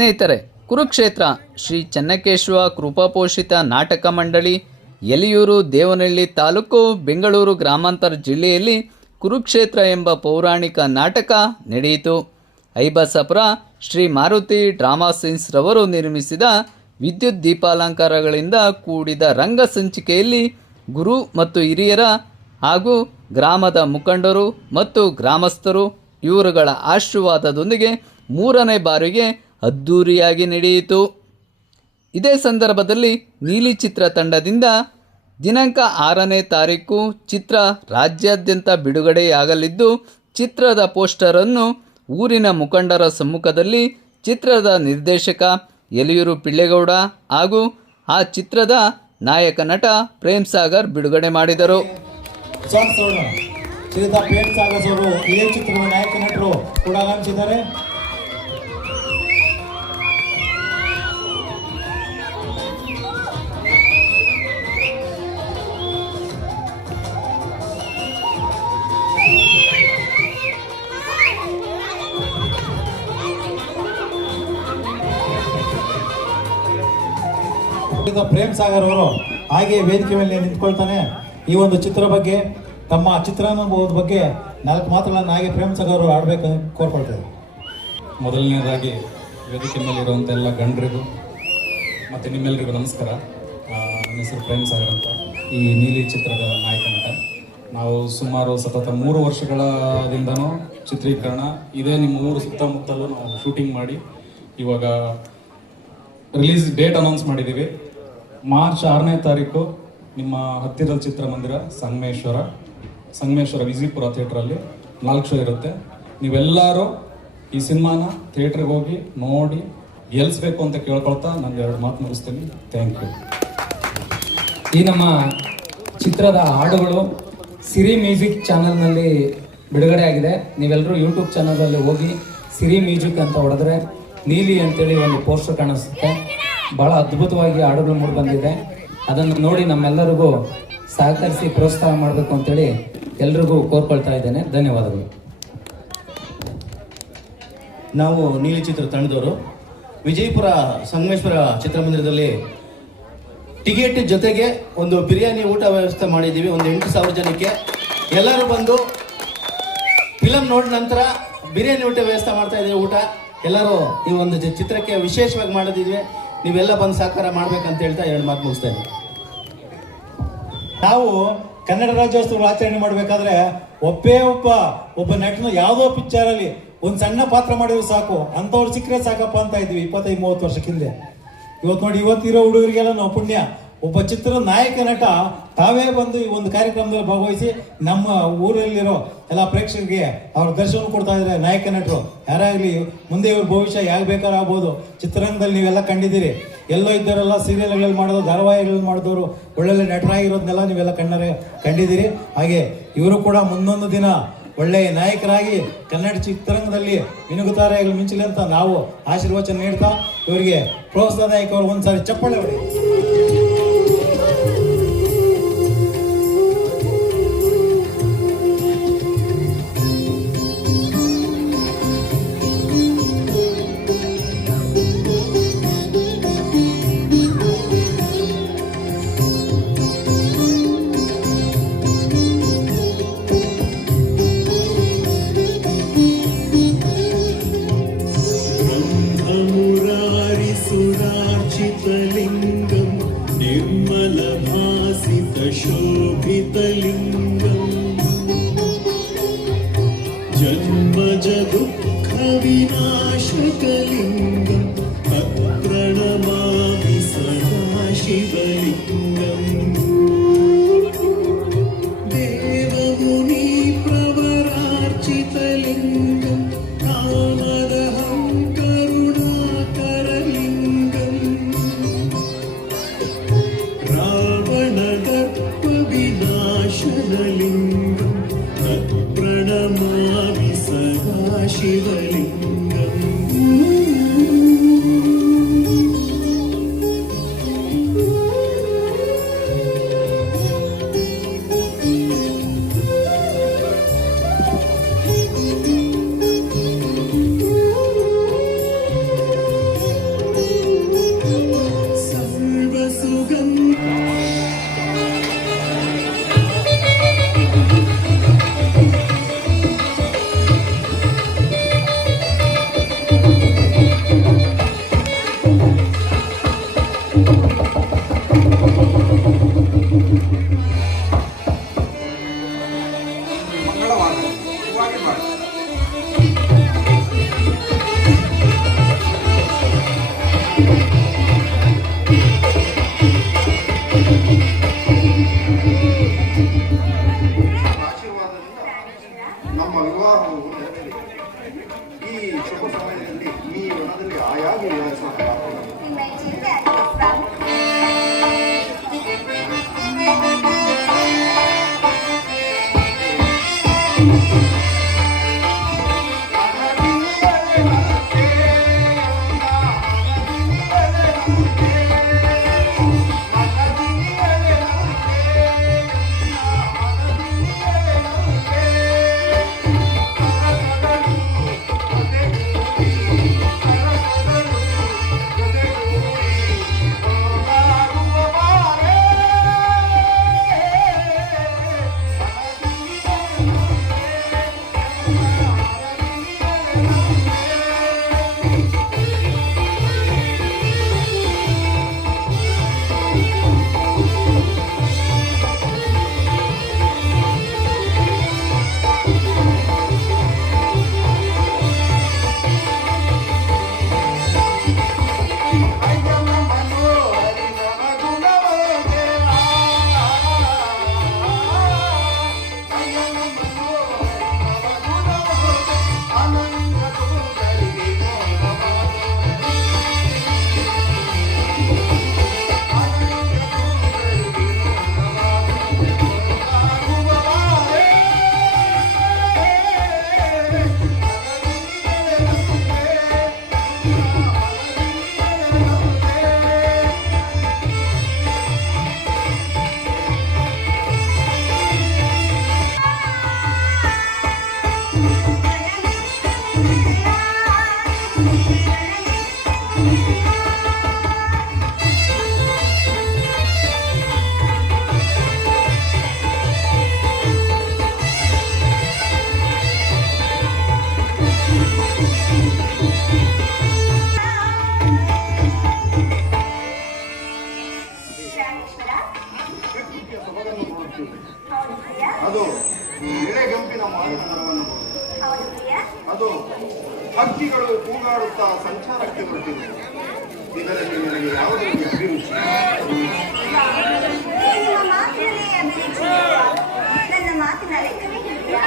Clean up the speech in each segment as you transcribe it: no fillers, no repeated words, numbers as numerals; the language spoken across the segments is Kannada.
ಸ್ನೇಹಿತರೆ, ಕುರುಕ್ಷೇತ್ರ ಶ್ರೀ ಚೆನ್ನಕೇಶವ ಕೃಪಾಪೋಷಿತ ನಾಟಕ ಮಂಡಳಿ, ಯಲಿಯೂರು, ದೇವನಹಳ್ಳಿ ತಾಲೂಕು, ಬೆಂಗಳೂರು ಗ್ರಾಮಾಂತರ ಜಿಲ್ಲೆಯಲ್ಲಿ ಕುರುಕ್ಷೇತ್ರ ಎಂಬ ಪೌರಾಣಿಕ ನಾಟಕ ನಡೆಯಿತು. ಐಬಸಪುರ ಶ್ರೀ ಮಾರುತಿ ಡ್ರಾಮಾ ಸೀನ್ಸ್ ರವರು ನಿರ್ಮಿಸಿದ ವಿದ್ಯುತ್ ದೀಪಾಲಂಕಾರಗಳಿಂದ ಕೂಡಿದ ರಂಗ ಸಂಚಿಕೆಯಲ್ಲಿ ಗುರು ಮತ್ತು ಹಿರಿಯರ ಹಾಗೂ ಗ್ರಾಮದ ಮುಖಂಡರು ಮತ್ತು ಗ್ರಾಮಸ್ಥರು ಇವರುಗಳ ಆಶೀರ್ವಾದದೊಂದಿಗೆ 3ನೇ ಬಾರಿಗೆ ಅದ್ಧೂರಿಯಾಗಿ ನಡೆಯಿತು. ಇದೇ ಸಂದರ್ಭದಲ್ಲಿ ನೀಲಿ ಚಿತ್ರ ತಂಡದಿಂದ ದಿನಾಂಕ 6ನೇ ತಾರೀಕು ಚಿತ್ರ ರಾಜ್ಯಾದ್ಯಂತ ಬಿಡುಗಡೆಯಾಗಲಿದ್ದು, ಚಿತ್ರದ ಪೋಸ್ಟರನ್ನು ಊರಿನ ಮುಖಂಡರ ಸಮ್ಮುಖದಲ್ಲಿ ಚಿತ್ರದ ನಿರ್ದೇಶಕ ಯಲಿಯೂರು ಪಿಳ್ಳೆಗೌಡ ಹಾಗೂ ಆ ಚಿತ್ರದ ನಾಯಕ ನಟ ಪ್ರೇಮ್ ಸಾಗರ್ ಬಿಡುಗಡೆ ಮಾಡಿದರು. ಚಿತ್ರದ ನಾಯಕ ನಟರು ಕೂಡ ಆಗಮಿಸಿದ್ದಾರೆ. ಪ್ರೇಮ್ ಸಾಗರ್ ಅವರು ಹಾಗೆ ವೇದಿಕೆ ಮೇಲೆ ನಿಂತ್ಕೊಳ್ತಾನೆ ಈ ಒಂದು ಚಿತ್ರ ಬಗ್ಗೆ, ತಮ್ಮ ಚಿತ್ರಾನುಭವದ ಬಗ್ಗೆ 4 ಮಾತುಗಳನ್ನು ಹಾಗೆ ಪ್ರೇಮ್ ಸಾಗರ್ ಅವರು ಆಡಬೇಕು ಕೋರ್ಕೊಳ್ತಾರೆ. ಮೊದಲನೇದಾಗಿ ವೇದಿಕೆ ಮೇಲಿರುವಂಥ ಎಲ್ಲ ಗಣ್ಯರಿಗೂ ಮತ್ತು ನಿಮ್ಮೆಲ್ಲರಿಗೂ ನಮಸ್ಕಾರ. ನನ್ನ ಹೆಸರು ಪ್ರೇಮ್ ಸಾಗರ್ ಅಂತ, ಈ ನೀಲಿ ಚಿತ್ರದ ನಾಯಕ ನಟ. ನಾವು ಸುಮಾರು ಸತತ 3 ವರ್ಷಗಳಿಂದನೂ ಚಿತ್ರೀಕರಣ ಇದೇ ನಿಮ್ಮ ಊರು ಸುತ್ತಮುತ್ತಲೂ ನಾವು ಶೂಟಿಂಗ್ ಮಾಡಿ ಇವಾಗ ರಿಲೀಸ್ ಡೇಟ್ ಅನೌನ್ಸ್ ಮಾಡಿದ್ದೀವಿ. ಮಾರ್ಚ್ 6ನೇ ತಾರೀಕು ನಿಮ್ಮ ಹತ್ತಿರದ ಚಿತ್ರಮಂದಿರ ಸಂಗಮೇಶ್ವರ ವಿಜಿಪುರ ಥಿಯೇಟ್ರಲ್ಲಿ 4 ಶೋ ಇರುತ್ತೆ. ನೀವೆಲ್ಲರೂ ಈ ಸಿನಿಮಾನ ಥಿಯೇಟ್ರಿಗೆ ಹೋಗಿ ನೋಡಿ ಗೆಲ್ಲಿಸ್ಬೇಕು ಅಂತ ಕೇಳ್ಕೊಳ್ತಾ ನಾನು 2 ಮಾತು ಮುಗಿಸ್ತೀನಿ. Thank you. ಈ ನಮ್ಮ ಚಿತ್ರದ ಹಾಡುಗಳು ಸಿರಿ ಮ್ಯೂಸಿಕ್ ಚಾನಲ್ನಲ್ಲಿ ಬಿಡುಗಡೆ ಆಗಿದೆ. ನೀವೆಲ್ಲರೂ ಯೂಟ್ಯೂಬ್ ಚಾನಲಲ್ಲಿ ಹೋಗಿ ಸಿರಿ ಮ್ಯೂಸಿಕ್ ಅಂತ ಹೊಡೆದ್ರೆ ನೀಲಿ ಅಂತೇಳಿ ಒಂದು ಪೋಸ್ಟರ್ ಕಾಣಿಸುತ್ತೆ. ಭಾಳ ಅದ್ಭುತವಾಗಿ ಹಾಡುಗಳು ಮೂಡಿ ಬಂದಿದೆ. ಅದನ್ನು ನೋಡಿ ನಮ್ಮೆಲ್ಲರಿಗೂ ಸಹಕರಿಸಿ ಪ್ರೋತ್ಸಾಹ ಮಾಡಬೇಕು ಅಂತೇಳಿ ಎಲ್ರಿಗೂ ಕೋರ್ಕೊಳ್ತಾ ಇದ್ದೇನೆ. ಧನ್ಯವಾದಗಳು. ನಾವು ನೀಲಿ ಚಿತ್ರ ತಂಡದವರು ವಿಜಯಪುರ ಸಂಗಮೇಶ್ವರ ಚಿತ್ರಮಂದಿರದಲ್ಲಿ ಟಿಕೆಟ್ ಜೊತೆಗೆ ಒಂದು ಬಿರಿಯಾನಿ ಊಟ ವ್ಯವಸ್ಥೆ ಮಾಡಿದ್ದೀವಿ. ಒಂದು 8,000 ಜನಕ್ಕೆ ಎಲ್ಲರೂ ಬಂದು ಫಿಲಮ್ ನೋಡಿದ ನಂತರ ಬಿರಿಯಾನಿ ಊಟ ವ್ಯವಸ್ಥೆ ಮಾಡ್ತಾ ಇದ್ದೀವಿ. ಊಟ ಎಲ್ಲರೂ ಈ ಒಂದು ಚಿತ್ರಕ್ಕೆ ವಿಶೇಷವಾಗಿ ಮಾಡಿದ್ದೀವಿ. ನೀವೆಲ್ಲ ಬಂದು ಸಹಕಾರ ಮಾಡ್ಬೇಕಂತ ಹೇಳ್ತಾ 2 ಮಾತು ಮುಗಿಸ್ತೇನೆ. ನಾವು ಕನ್ನಡ ರಾಜ್ಯೋತ್ಸವ ಆಚರಣೆ ಮಾಡಬೇಕಾದ್ರೆ ಒಬ್ಬ ನಟನು ಯಾವುದೋ ಪಿಕ್ಚರಲ್ಲಿ ಒಂದು ಸಣ್ಣ ಪಾತ್ರ ಮಾಡಿದ್ರು ಸಾಕು, ಅಂಥವ್ರು ಸಿಕ್ಕರೆ ಸಾಕಪ್ಪ ಅಂತ ಇದ್ವಿ 25-30 ವರ್ಷಕ್ಕಿಂದೆ. ಇವತ್ತು ನೋಡಿ, ಇವತ್ತಿರೋ ಹುಡುಗರಿಗೆಲ್ಲ ನಾವು ಪುಣ್ಯ, ಒಬ್ಬ ಚಿತ್ರದ ನಾಯಕ ನಟ ತಾವೇ ಬಂದು ಈ ಒಂದು ಕಾರ್ಯಕ್ರಮದಲ್ಲಿ ಭಾಗವಹಿಸಿ ನಮ್ಮ ಊರಲ್ಲಿರೋ ಎಲ್ಲ ಪ್ರೇಕ್ಷಕರಿಗೆ ಅವ್ರ ದರ್ಶನ ಕೊಡ್ತಾ ಇದ್ದಾರೆ. ನಾಯಕ ನಟರು ಯಾರಾಗಲಿ ಮುಂದೆ ಇವ್ರ ಭವಿಷ್ಯ ಯಾಕೆ ಬೇಕಾದ್ರೂ ಆಗ್ಬೋದು. ಚಿತ್ರರಂಗದಲ್ಲಿ ನೀವೆಲ್ಲ ಕಂಡಿದ್ದೀರಿ, ಎಲ್ಲೋ ಇದ್ದವರೆಲ್ಲ ಸೀರಿಯಲ್ಗಳಲ್ಲಿ ಮಾಡೋದು, ಧಾರಾವಾಹಿಗಳಲ್ಲಿ ಮಾಡಿದವರು, ಒಳ್ಳೊಳ್ಳೆ ನಟರಾಗಿರೋದನ್ನೆಲ್ಲ ನೀವೆಲ್ಲ ಕಂಡಿದ್ದೀರಿ. ಹಾಗೆ ಇವರು ಕೂಡ ಮುಂದೊಂದು ದಿನ ಒಳ್ಳೆಯ ನಾಯಕರಾಗಿ ಕನ್ನಡ ಚಿತ್ರರಂಗದಲ್ಲಿ ಮಿನುಗುತ್ತಾರೆ ಮಿಂಚಲಿ ಅಂತ ನಾವು ಆಶೀರ್ವಚನ ನೀಡ್ತಾ ಇವರಿಗೆ ಪ್ರೋತ್ಸಾಹದಾಯಕವರು ಒಂದ್ಸಾರಿ ಚಪ್ಪಾಳೆ ಹೊಡಿ. शोभितलिङ्गम् जन्मजदुःखविनाशकलिङ्गम् तत्प्रणमामि सदा शिवलिङ्गम् देवमुनिप्रवरार्चितलिङ्गम् कामदहं करुणाकरलिङ्गम् ಆಶೀರ್ವಾದದಿಂದ ನಮ್ಮ ವಿವಾಹವು ನೆರವೇರಿದೆ. ಈ ಶುಭ ಸಮಯದಲ್ಲಿ ಈ ವನದಲ್ಲಿ ಆಯಾಗಿ ವಿವಾಹಿಸೋಣ. ಅದು ಎಳೆಗಂಪಿನ ಮಾನವರವನ್ನು ಅದು ಹಕ್ಕಿಗಳು ಕೂಗಾಡುತ್ತಾ ಸಂಚಾರಕ್ಕೆ ಹೊರಟಿವೆ. ಇದರಲ್ಲಿ ನಿನಗೆ ಯಾವುದರಲ್ಲಿ ಅಭಿರುಚಿ? ನನ್ನ ಮಾತಿನ ಲೆಕ್ಕವೇ ಹೇಳಿದ್ಯಾ?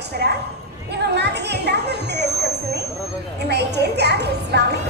ಪ್ರಾಣೇಶ್ವರ, ನಿಮ್ಮ ಮಾತಿಗೆ ದಾಖಲು ತಿರಸ್ಕರಿಸುವೆ. ನಿಮ್ಮ ಜಯಂತಿ ಆಗಲಿ ಸ್ವಾಮಿ.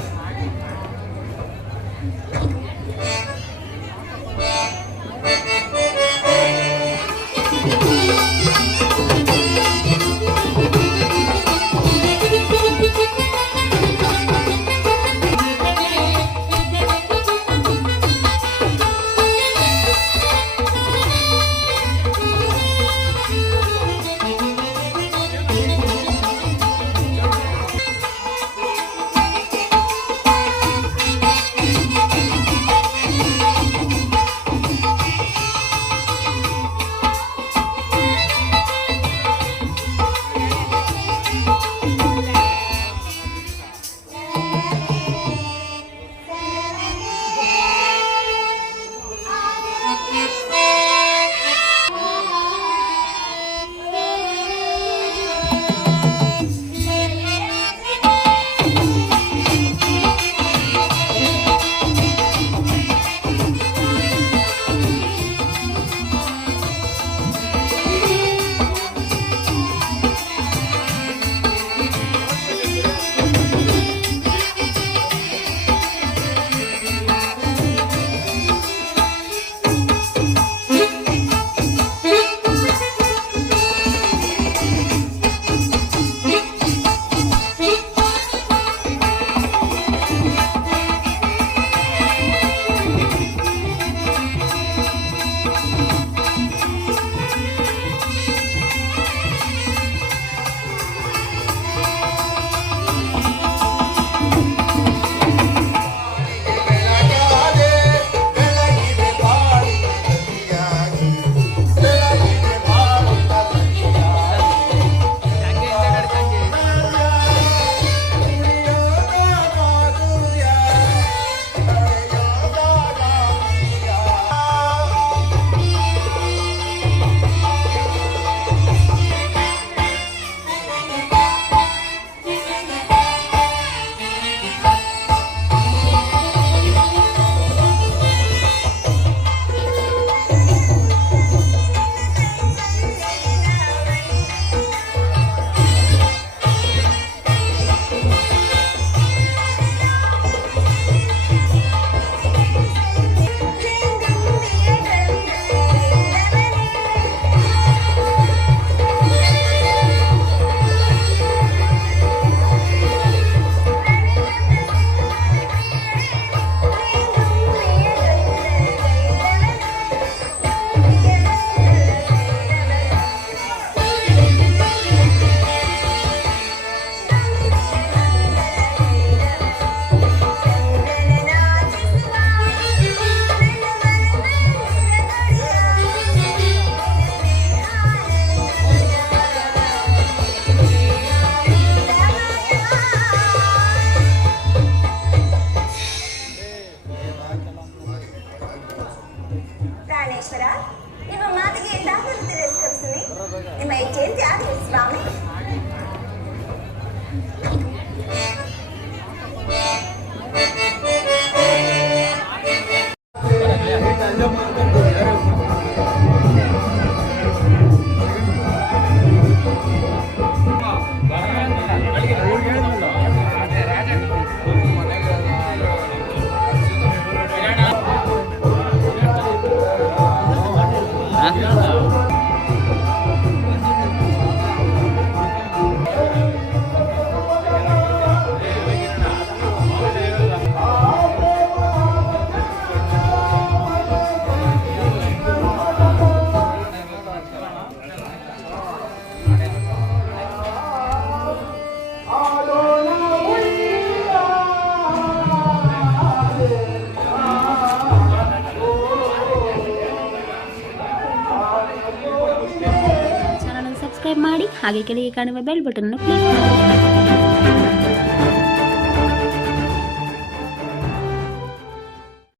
ಪ್ರಾಣೇಶ್ವರ, ನಿಮ್ಮ ಮಾತಿಗೆ ದಾಖಲು ತಿರಸ್ಕರಿಸುವೆ. ನಿಮ್ಮ ಜಯಂತಿ ಆಗಲಿ ಸ್ವಾಮಿ. ಚಾನಲ್ ಸಬ್ಸ್ಕ್ರೈಬ್ ಮಾಡಿ, ಹಾಗೆ ಕೆಳಗೆ ಕಾಣುವ ಬೆಲ್ ಬಟನ್ ಅನ್ನು ಕ್ಲಿಕ್ ಮಾಡಿ.